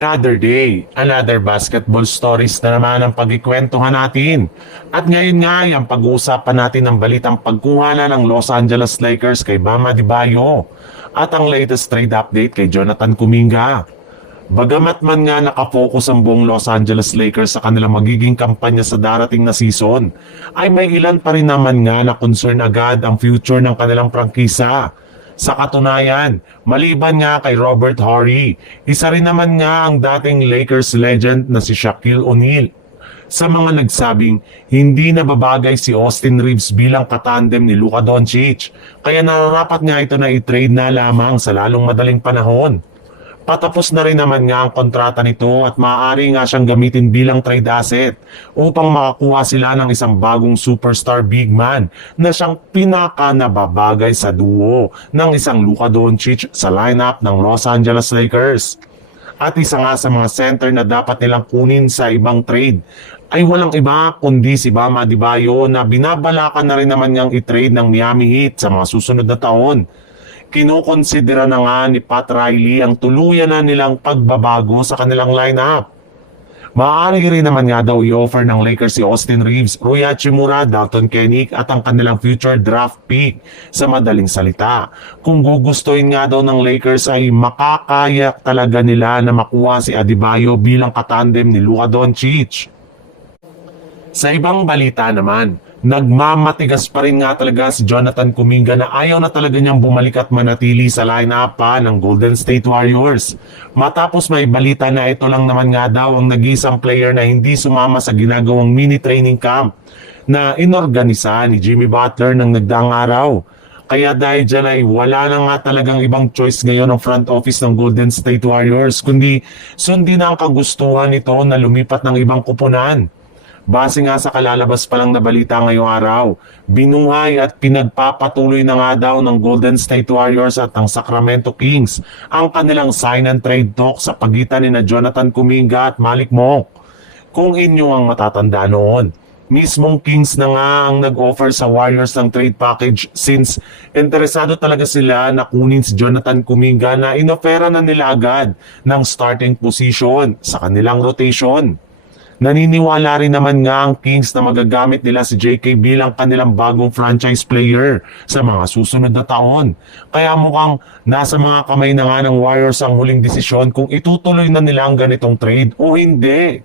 Another day, another basketball stories na naman ang pagkikwentuhan natin. At ngayon nga, yung pag-uusapan natin ang balitang pagkuha na ng Los Angeles Lakers kay Bam Adebayo at ang latest trade update kay Jonathan Kuminga. Bagamat man nga nakapokus ang buong Los Angeles Lakers sa kanilang magiging kampanya sa darating na season, ay may ilan pa rin naman nga na concern agad ang future ng kanilang prangkisa. Sa katunayan, maliban nga kay Robert Horry, isa rin naman nga ang dating Lakers legend na si Shaquille O'Neal. Sa mga nagsabing hindi na babagay si Austin Reeves bilang katandem ni Luka Doncic, kaya nararapat nga ito na i-trade na lamang sa lalong madaling panahon. Patapos na rin naman nga ang kontrata nito at maaari nga siyang gamitin bilang trade asset upang makakuha sila ng isang bagong superstar big man na siyang pinaka-nababagay sa duo ng isang Luka Doncic sa lineup ng Los Angeles Lakers. At isa nga sa mga center na dapat nilang kunin sa ibang trade ay walang iba kundi si Bam Adebayo na binabalakan na rin naman niyang i-trade ng Miami Heat sa mga susunod na taon. Kinukonsidera na nga ni Pat Riley ang tuluyan na nilang pagbabago sa kanilang lineup. Maaari rin naman nga daw i-offer ng Lakers si Austin Reeves, Rui Hachimura, Dalton Koenig at ang kanilang future draft pick. Sa madaling salita, kung gugustuhin nga daw ng Lakers ay makakaya talaga nila na makuha si Adebayo bilang katandem ni Luka Doncic. Sa ibang balita naman, nagmamatigas pa rin nga talaga si Jonathan Kuminga na ayaw na talaga niyang bumalik at manatili sa lineup pa ng Golden State Warriors. Matapos may balita na ito lang naman nga daw ang nag-iisang player na hindi sumama sa ginagawang mini training camp na inorganisa ni Jimmy Butler ng nagdaang araw. Kaya dahil dyan ay wala na nga talagang ibang choice ngayon ng front office ng Golden State Warriors kundi sundin ang kagustuhan nito na lumipat ng ibang kupunan. Base nga sa kalalabas pa lang na balita ngayong araw, binuhay at pinagpapatuloy na nga daw ng Golden State Warriors at ng Sacramento Kings ang kanilang sign and trade talk sa pagitan ni na Jonathan Kuminga at Malik Monk. Kung inyo ang matatanda noon, mismong Kings na nga ang nag-offer sa Warriors ng trade package since interesado talaga sila na kunin si Jonathan Kuminga na inofera na nila agad ng starting position sa kanilang rotation. Naniniwala rin naman nga ang Kings na magagamit nila si JK bilang kanilang bagong franchise player sa mga susunod na taon. Kaya mukhang nasa mga kamay na nga ng Warriors ang huling desisyon kung itutuloy na nila ang ganitong trade o hindi.